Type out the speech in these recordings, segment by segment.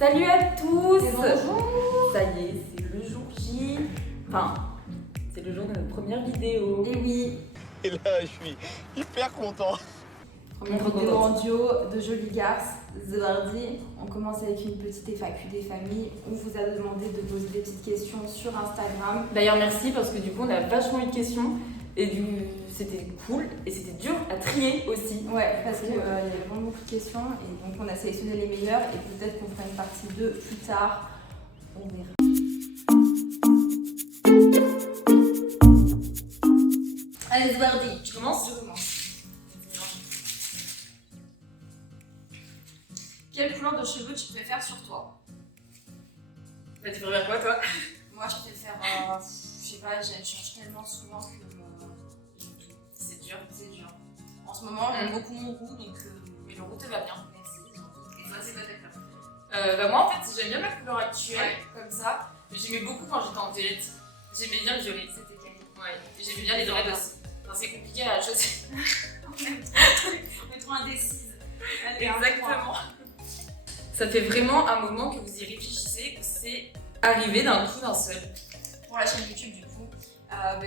Salut à tous. Et bonjour. Ça y est, c'est le jour J. Enfin, c'est le jour de notre première vidéo. Et oui, Et là, je suis hyper content. première vidéo en duo de Jolie Garce, The Mardi. On commence avec une petite FAQ des familles. On vous a demandé de poser des petites questions sur Instagram. D'ailleurs, merci parce que du coup, on a vachement eu de questions. Et du coup, c'était cool et c'était dur à trier aussi. Ouais, parce qu'il y avait vraiment beaucoup de questions. Et donc, on a sélectionné les meilleures. Et peut-être qu'on fera une partie 2 plus tard. On verra. Allez, The Mardi. Tu commences? Je commence. Quelle couleur de cheveux tu préfères sur toi? Bah, tu préfères quoi, toi? Moi, je préfère, je sais pas, je change tellement souvent que C'est dur. c'est dur. En ce moment, j'aime beaucoup mon roux, donc Mais le roux te va bien. merci. Et toi, c'est quoi ta couleur? Bah, moi, en fait, j'aime bien ma couleur actuelle, comme ça. Mais j'aimais beaucoup quand j'étais en violette. J'aimais bien le violet. C'était quelle? Ouais. Et j'aimais bien les violettes aussi. Enfin, c'est compliqué à choisir. On est trop indécise. Allez, Exactement. Ça fait vraiment un moment que vous y réfléchissez, que c'est arrivé d'un coup d'un seul. Pour la chaîne YouTube, du coup,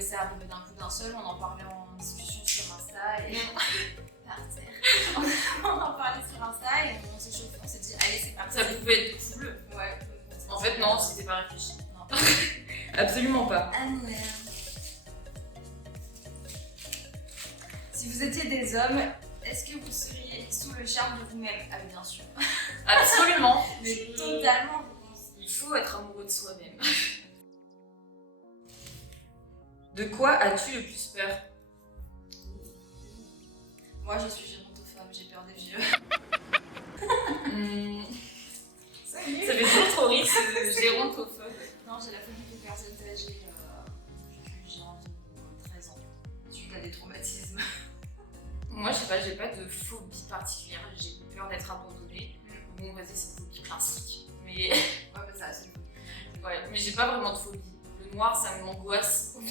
c'est arrivé d'un coup d'un seul. On en parlait en discussion sur Insta et. Par terre. On en parlait sur Insta et on s'est chauffé. On s'est dit, allez, c'est parti. Ça pouvait être cool. Ouais. En fait, non, c'était pas réfléchi. Non. Absolument pas. Ah merde. Si vous étiez des hommes, est-ce que vous seriez sous le charme de vous-même? Ah, bien sûr. Absolument. Mais totalement. Il faut être amoureux de soi-même. De quoi as-tu le plus peur? Moi, je suis gérontophobe, j'ai peur des vieux. Ça fait toujours trop rire ce gérontophobe. Non, j'ai la phobie des personnes âgées depuis que j'ai environ 13 ans. Suite à des traumatismes. Moi, je sais pas, j'ai pas de phobie particulière. J'ai peur d'être abandonnée. Bon, vas-y, c'est une phobie classique. Mais Ouais, mais ça, c'est une phobie. ouais, mais j'ai pas vraiment de phobie. Le noir, ça m'angoisse. Ouais,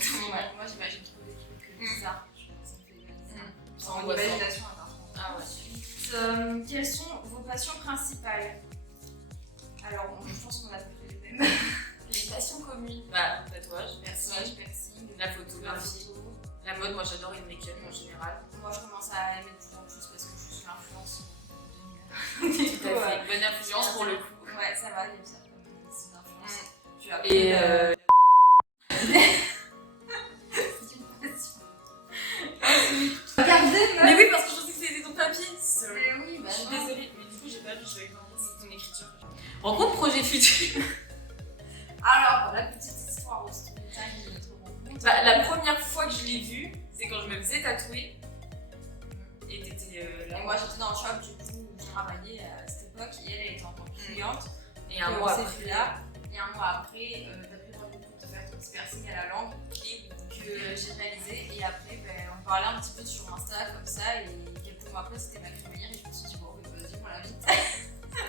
moi, j'imagine trop des trucs bizarres. Ça me fait bizarre. C'est En angoissant. imagination, attends. Ah ouais. Quelles sont vos passions principales? Alors, je pense qu'on a à peu près les mêmes. Les passions communes. Bah, tatouage, Personnage, piercing, la photographie, la mode. Moi, j'adore les make-up en général. Moi, je commence à aimer de plus en plus parce que je suis sous l'influence Tout à fait. Bonne influence pour le coup. Ouais, ça va, il y a bien sous l'influence. Tu as Et regardez, mais oui, parce que je pensais que c'était ton papier. Mais oui, bah Je suis non. désolée, mais du coup, j'ai pas vu, je vais voir c'est ton écriture. Rencontre projet futur. Alors, la petite histoire au story time de notre rencontre. Bah, la première fois que je l'ai vue, c'est quand je me faisais tatouer. Et t'étais Et là. moi, j'étais dans le shop du coup où je travaillais à cette époque et elle était en tant que cliente. Et un on mois s'est après. vu là. Et un mois après, t'as pris le rendez-vous pour te faire ton petit piercing à la langue que j'ai réalisé. Et après, on parlait un petit peu sur Insta comme ça. Et quelques mois après, c'était ma crémaillère. Et je me suis dit, bon, vas-y, on l'invite.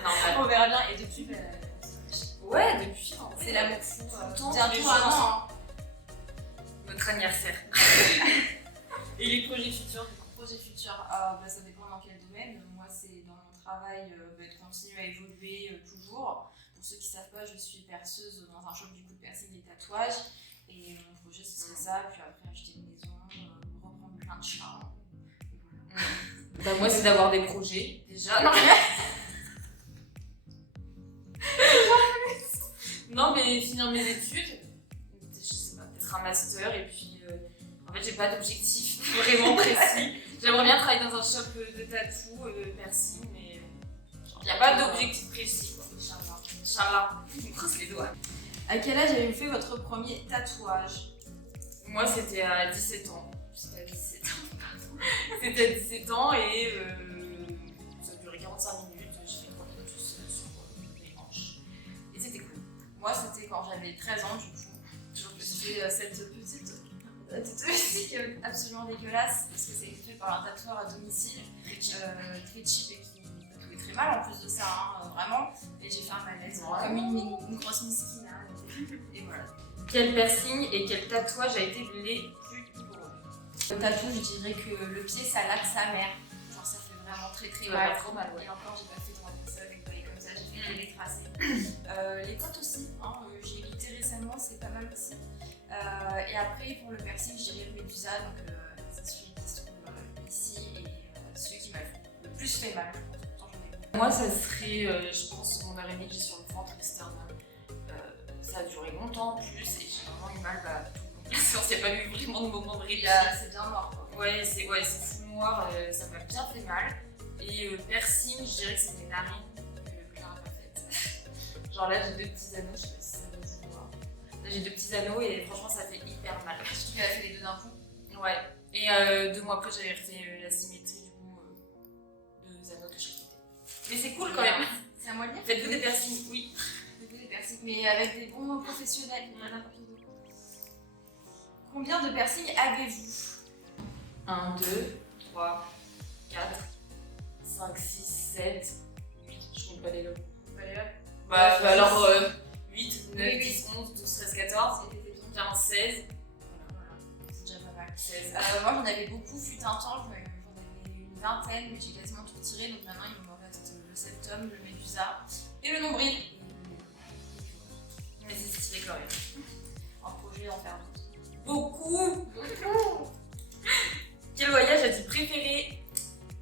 Normal. On verra bien. Et depuis, Ouais, depuis. en c'est vrai, l'amour fou. tout le temps, tous les Bientôt jours un an. ensemble. Notre anniversaire. Et les projets futurs, du coup. Projet futur, ça dépend dans quel domaine. Moi, c'est dans mon travail de continuer à évoluer toujours. Pour ceux qui ne savent pas, je suis perceuse dans un shop du coup de piercing et tatouages. Et mon projet, ce serait ça. Puis après, acheter une maison, reprendre plein de chats. Et voilà. Bah, moi, c'est d'avoir des projets. Déjà. Non, non, mais finir mes études. Je sais pas, peut-être un master. Et puis, en fait, j'ai pas d'objectif vraiment précis. J'aimerais bien travailler dans un shop de tatou, piercing, mais il n'y a pas d'objectif précis. Quoi. Inch'Allah. On croise les doigts. À quel âge avez-vous fait votre premier tatouage? Moi, c'était à 17 ans. C'était à 17 ans, pardon. C'était à 17 ans et ça a duré 45 minutes. J'ai fait 3 minutes sur mes hanches. Et c'était cool. Moi, c'était quand j'avais 13 ans, du coup. Toujours plus. J'ai cette petite musique absolument dégueulasse parce que c'est fait par un tatoueur à domicile, très cheap et qui tatouait très mal en plus de ça, vraiment. Et j'ai fait un malaise, comme une grosse miskina. Et voilà. Quel piercing et quel tatouage a été les plus douloureux? Le tatou, je dirais que le pied, ça laque sa mère. Genre, ça fait vraiment très très Ça va mal. faire trop mal, ouais. Et encore, j'ai pas fait droit comme ça, avec comme ça. J'ai fait les tracés. Les côtes aussi, hein, j'ai évité récemment, c'est pas mal aussi. Et après, pour le piercing, je dirais le Médusa, donc c'est celui qui se trouve ici et celui qui m'a le plus fait mal, je pense. Pourtant, j'en ai beaucoup. Moi, ça serait, je pense, mon heure et demie que j'ai sur le ventre, l'externum. Ça a duré longtemps en plus et j'ai vraiment eu mal tout le long de la séance. Il n'y a pas eu vraiment de moment de répit. C'est bien noir, quoi. Ouais, c'est full noir, ça m'a bien fait mal. Et piercing, je dirais que c'est mes narines que Clara m'a faites. Genre là, j'ai 2 petits anneaux, je sais pas si ça va se voir. Là, j'ai 2 petits anneaux et franchement, ça fait hyper mal. Je trouve qu'elle a fait les deux d'un coup. Ouais. Et 2 mois après, j'avais refait la symétrie du coup des anneaux que j'ai quittés. Mais c'est cool quand même. C'est à moi de dire. Faites-vous des piercings? Oui. Faites-vous des piercings, mais avec des bons professionnels, pas n'importe où. Combien de piercings avez-vous? 1, 2, 3, 4, 5, 6, 7, 8. Je compte pas les lots. Bah alors 8, 9, 10, 11, 12, 13, 14, 15, 16. Voilà, c'est déjà pas mal. 16. Moi j'en avais beaucoup, fut un temps, j'en avais une vingtaine, mais j'ai quasiment tout retiré, donc maintenant il me reste le septum, le médusa et le nombril. Mais c'est stylé quand même. Un projet d'en faire d'autres. Beaucoup. Quel voyage as-tu préféré?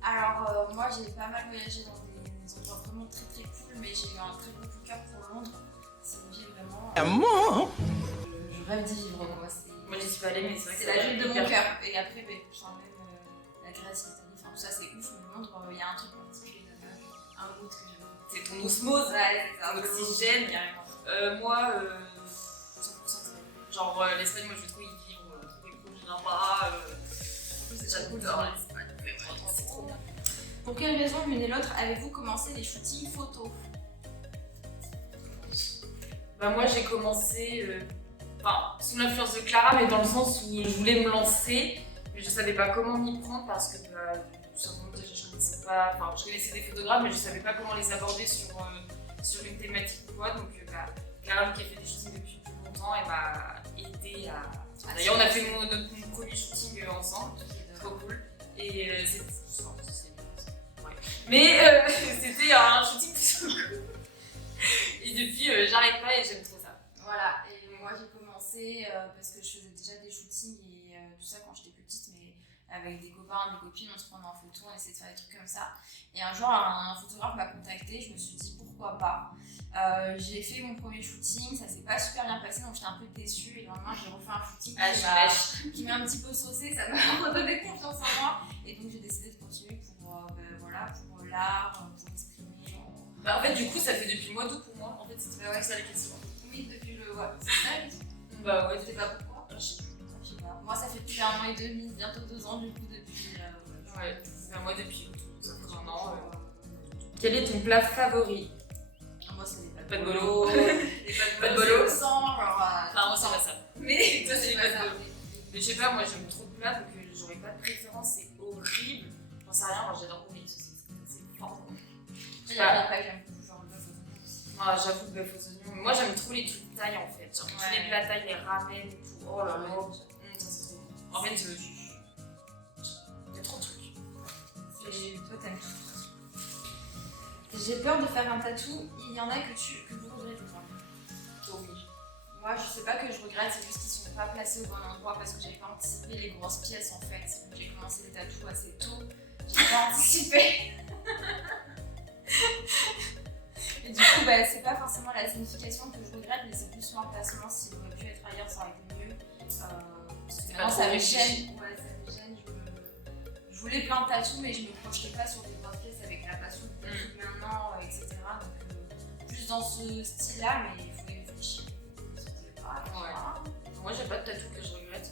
Alors moi j'ai pas mal voyagé dans des endroits vraiment très très cool, mais j'ai eu un très gros coup de cœur pour Londres. C'est une ville vraiment... je rêve d'y vivre quoi. Moi j'y suis pas allée, mais c'est vrai que C'est la ville de mon cœur. Et après, enfin, même la Grèce, l'Italie, enfin tout ça c'est ouf, mais Londres, il y a un truc particulier là-bas, un mood que j'aime. c'est ton osmose, Ouais, c'est ça. ton oxygène, carrément. Moi, 100%. Genre l'Espagne, moi je veux trop y vivre, trop des cool, je viens pas. C'est j'adore l'Espagne, c'est trop bien. Pour quelle raison l'une et l'autre avez-vous commencé les shootings photos? Bah moi j'ai commencé sous l'influence de Clara, mais dans le sens où je voulais me lancer, mais je savais pas comment m'y prendre parce que tout simplement déjà je connaissais pas, je connaissais des photographes mais je savais pas comment les aborder sur une thématique ou quoi, donc Clara qui a fait des shootings depuis plus longtemps, elle m'a aidé à... D'ailleurs on a fait notre premier shooting ensemble, trop cool, et mais c'était un shooting plutôt cool. Et depuis, j'arrête pas et j'aime trop ça. Voilà, et moi j'ai commencé parce que je faisais déjà des shootings et tout ça quand j'étais plus petite, mais avec des copains, des copines, on se prenait en photo, on essayait de faire des trucs comme ça. Et un jour, un photographe m'a contacté, je me suis dit pourquoi pas. J'ai fait mon premier shooting, ça s'est pas super bien passé donc j'étais un peu déçue. Et le lendemain, j'ai refait un shooting qui m'a un petit peu saucé, ça m'a redonné confiance en moi. Et donc j'ai décidé de continuer pour l'art, pour exprimer. En fait, du coup, ça fait depuis le mois d'août pour moi. En fait, c'était ça la question. Oui, depuis le. Ouais, c'est ça la question. Bah ouais, Je sais pas pourquoi. Je sais plus. Je sais pas. Moi, ça fait depuis 1 an et demi, bientôt 2 ans du coup, depuis. Ouais, moi depuis août, ça fait 1 an. Quel est ton plat favori? Moi, c'est des Pâtes bolo. Pas de bolo. Au sang, Moi, c'est pas ça. Mais toi, c'est les pâtes bolo. Mais je sais pas, moi, j'aime trop de plats, donc j'aurais pas de préférence, c'est horrible. J'en sais rien, moi, j'adore couler les saucisses. C'est fort. Je sais pas, j'aime beaucoup genre le bœuf aux oignons. Moi, j'avoue le bœuf aux oignons. Mais moi, j'aime trop les trucs taille en fait. Genre, tous les plats taille, les ramen et tout. Oh là là. Ça, c'est trop bon. En fait, il y a trop de trucs. Et toi, t'aimes tout. J'ai peur de faire un tatou, il y en a que vous regrettez pas. Oui. Moi, je sais pas que je regrette, c'est juste qu'ils sont pas placés au bon endroit parce que j'avais pas anticipé les grosses pièces en fait. J'ai commencé les tatous assez tôt, j'ai pas anticipé. Et du coup, c'est pas forcément la signification que je regrette, mais c'est plus l'emplacement. S'il aurait pu être ailleurs, ça aurait été mieux. Parce que maintenant, ça me gêne. Ouais, ça me gêne. Je voulais plein de tatous, mais je me projetais pas sur des grosses pièces avec la passion de tatou maintenant, etc. Donc, plus dans ce style-là, mais il faut y réfléchir. Moi, j'ai pas de tatou que je regrette.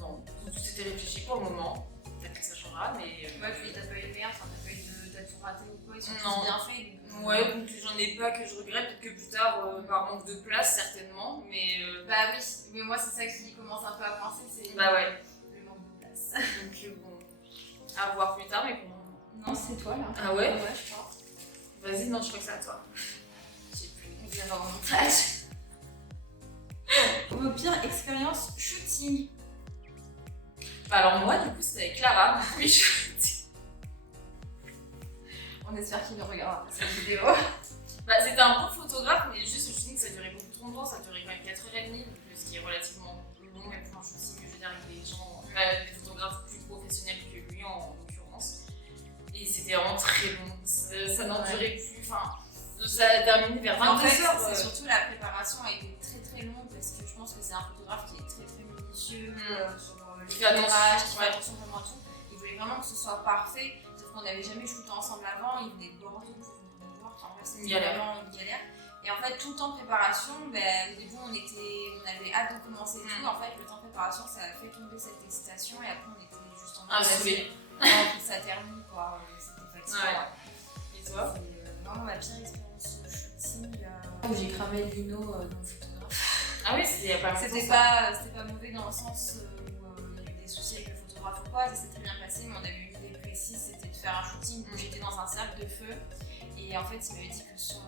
Non, tout s'était réfléchi pour le moment. Peut-être que ça changera, mais. Ouais, puis t'as pas eu de merde, t'as pas eu de tatou raté ou quoi, ils sont Non. tous bien faits. Donc, Ouais, donc j'en ai pas que je regrette, peut-être que plus tard, par manque de place, certainement, mais. Bah oui, mais moi, c'est ça qui commence un peu à penser, c'est Bah ouais. le manque de place. Donc bon, à voir plus tard, mais bon. Non, c'est toi là. Ah ouais? Ouais, je crois. Vas-y, non, je crois que c'est à toi. Je sais plus. On verra au montage. Vos pires expériences shooting. Bah alors moi, du coup, c'était avec Clara, mon premier shooting. On espère qu'il nous regardera cette vidéo. Bah, c'était un bon photographe, mais juste je me que ça durait beaucoup trop longtemps, ça durait quand même 4h30, ce qui est relativement long, même pour un shooting, je veux dire, avec des gens, des photographes plus professionnels que lui en l'occurrence. Et c'était vraiment très long, ça n'en durait plus, enfin, ça a terminé vers 22h. En fait, c'est surtout la préparation a été très très longue parce que je pense que c'est un photographe qui est très très minutieux sur l'éclairage, qui fait attention vraiment à tout. Il voulait vraiment que ce soit parfait, sauf qu'on n'avait jamais shooté ensemble avant, il venait de Bordeaux pour venir me voir, enfin c'était vraiment une galère. Et en fait, tout le temps de préparation, au début on avait hâte de commencer et tout. En fait, le temps de préparation, ça a fait tomber cette excitation et après on était juste en mode ça termine quoi, c'était fatigant. Et toi? C'est vraiment ma pire expérience shooting où j'ai cramé Lino dans le photographe. Ah oui, c'était il y a pas longtemps. C'était pas mauvais dans le sens où il y a eu des soucis avec le photographe ou quoi, ça s'est très bien passé, mais on avait une idée précise, c'était de faire un shooting où j'étais dans un cercle de feu. Et en fait, il m'avait dit que son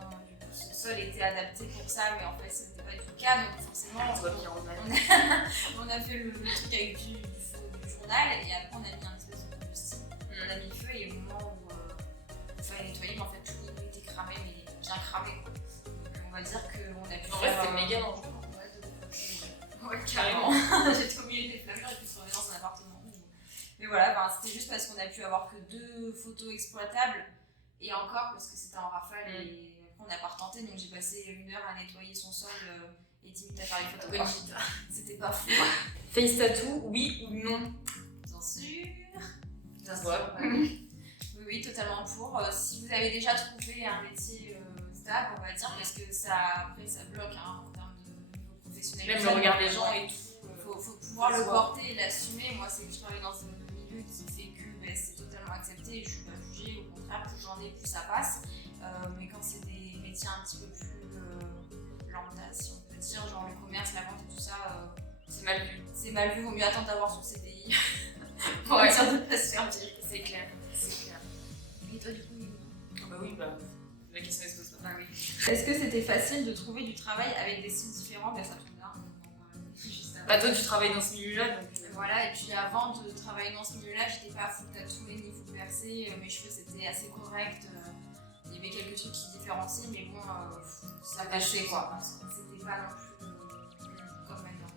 sol était adapté pour ça, mais en fait, ce n'était pas du tout le cas. Donc forcément, on a fait le truc avec du journal et après on a mis un espèce de combustible. On a mis le feu et au moment où il fallait nettoyer, en fait, tout le était cramé, mais bien cramé quoi. Donc on va dire qu'on a pu en vrai, c'était méga dangereux. Ouais, carrément. J'étais au milieu des flammeurs et puis je dans un appartement. Mais voilà, c'était juste parce qu'on a pu avoir que 2 photos exploitables. Et encore parce que c'était en rafale et après on n'a pas retenté, donc j'ai passé 1 heure à nettoyer son sol et 10 minutes à faire les photographies. C'était pas fou. Face tattoo, oui ou non? Bien sûr. Ça se voit. Oui, totalement pour. Si vous avez déjà trouvé un métier stable, on va dire, parce que après ça bloque en termes de niveau professionnel. Même le regard des gens et tout. Faut pouvoir le porter et l'assumer. Moi, c'est que je travaille dans un milieu qui fait que c'est totalement accepté et je suis pas jugée. Au contraire, plus j'en ai, plus ça passe. Mais quand c'est des métiers un petit peu plus lambda, si on peut dire, genre le commerce, la vente et tout ça, c'est mal vu. C'est mal vu, vaut mieux attendre d'avoir son CDI pour être sûr de ne pas se faire virer. C'est clair. Et toi, du coup, la question est se pose pas. Oui. Est-ce que c'était facile de trouver du travail avec des styles différents? Ça tombe bien. Bah toi tu travailles dans ce milieu-là donc... Voilà, et puis avant de travailler dans ce milieu-là, j'étais pas full tatouée ni full percée, mes cheveux c'était assez correct, il y avait quelques trucs qui différencient, mais bon, ça passait quoi, c'était pas non plus comme maintenant.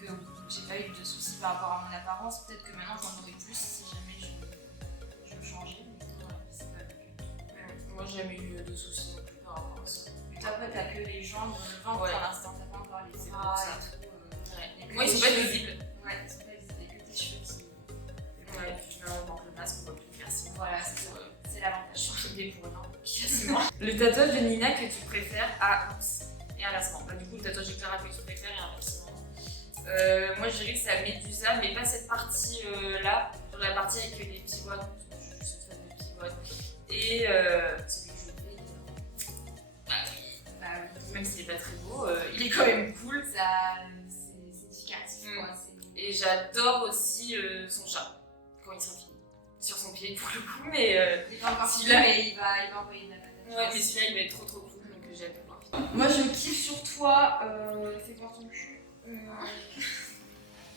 Donc j'ai pas eu de soucis par rapport à mon apparence, peut-être que maintenant j'en aurais plus si jamais je changeais, mais voilà, c'est pas plus. Moi j'ai jamais eu de soucis non plus par rapport à ça. Et toi après t'as que les jambes, le ventre pour l'instant, t'as pas encore les bras et tout. Moi ils sont pas visibles. Ouais, ils sont pas visibles, il y a que tes cheveux qui... Ouais, tu mets un le masque, on voit plus clair. Voilà, c'est l'avantage. Changer pour rien. Le tatouage de Nina que tu préfères à Ops et inversement. Bah, du coup, le tatouage de Clara que tu préfères et inversement. Moi je dirais que c'est à Médusa, mais pas cette partie là, sur la partie avec les petits doigts. Je suis fan de petits doigts. Et celui que je fais, même s'il est pas très beau, il est quand même cool. C'est significatif quoi. Et j'adore aussi son chat quand il sera fini. Sur son pied pour le coup, mais il est pas encore fini, mais il va envoyer de la patate. Ouais, mais celui-là il va être trop cool, donc j'ai hâte de voir. Moi je kiffe sur toi, fais voir ton cul.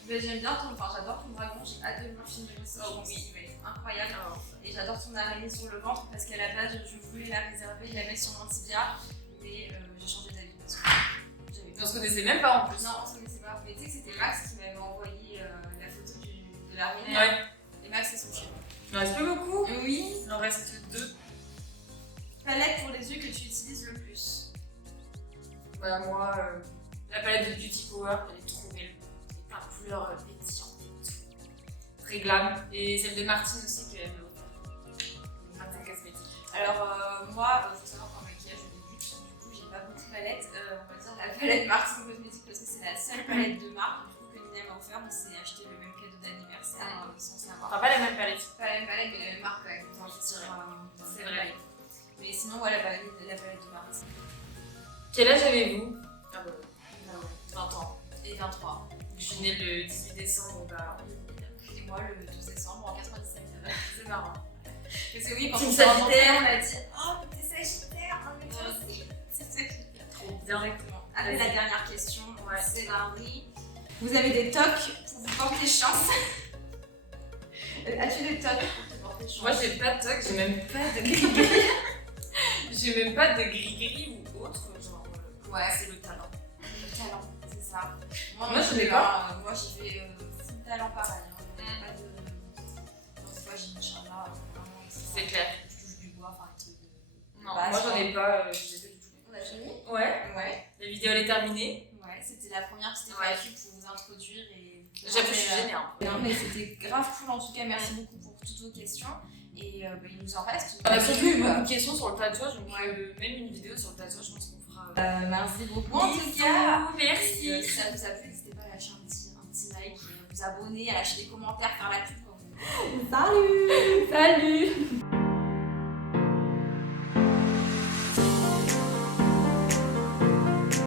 J'aime bien j'adore ton dragon, j'ai hâte de le voir finir aussi. Je pense qu'il va être incroyable. Et j'adore ton araignée sur le ventre parce qu'à la base je voulais la réserver, la mettre sur mon tibia, mais j'ai changé d'avis parce que on se connaissait même pas en plus. Non, on se connaissait pas. Mais tu sais que c'était Max qui m'avait envoyé la photo de l'araignée. Ouais. Et Max, c'est son chien. Il en reste plus beaucoup. Oui. Il en reste 2. Palette pour les yeux que tu utilises le plus? Bah moi, la palette de Beauty Power, elle est trop belle. Et plein de couleurs pétillantes et tout. Très glam. Et celle de Martine aussi qu'elle me offert. Martine Cosmétique. Alors moi, faut savoir qu'en maquillage au début, du coup j'ai pas beaucoup de palettes. On va dire la palette Martine Cosmétique parce que c'est la seule palette de marque que Nina m'a offert. On s'est acheté le même cadeau d'anniversaire sans savoir. Enfin, pas la même palette. Pas la même palette, mais la même marque quand même. C'est vrai. Mais sinon, voilà, la palette de marque. Quel âge avez-vous? Ah bah ouais. 20 ans. Et 23. Je suis née le 18 décembre, bah et moi le 12 décembre en 97. C'est marrant. Parce que oui, quand Team on s'est rencontrés, Sagittaire. on m'a dit oh, mais t'es Sagittaire, non mais toi aussi. C'est Sagittaire. Trop bien. Exactement. Allez, la dernière question, Ouais. c'est Marie. Vous avez des tocs pour vous porter chance? As-tu des tocs pour te porter tes chances. Moi j'ai pas de toc, j'ai même pas de gris-gris. J'ai même pas de gris-gris ou autre, genre Ouais, c'est le talent. le talent, c'est ça. Moi, non je plus, l'ai pas. Moi j'y vais full talent pareil. Pas de. Donc, moi j'ai une chala, vraiment. C'est clair. Je touche du bois, enfin des trucs de. Non, base, moi j'en quoi. ai pas, je les ai pas du tout. On a fini? Ouais, Ouais. la vidéo elle est terminée. Ouais, c'était la première petite Ouais. étape pour vous introduire et. J'avoue, je suis gênée. Hein. Non, mais c'était grave cool en tout cas. Merci beaucoup pour toutes vos questions. Et il nous en reste. On a surtout eu pub. beaucoup de questions sur le tatouage, donc Ouais. même une vidéo sur le tatouage, je pense qu'on fera. Merci beaucoup en tout cas. Merci. Et, si ça vous a plu, n'hésitez pas à lâcher un petit like, vous abonner, à lâcher des commentaires, faire la pub quand vous voulez. Salut.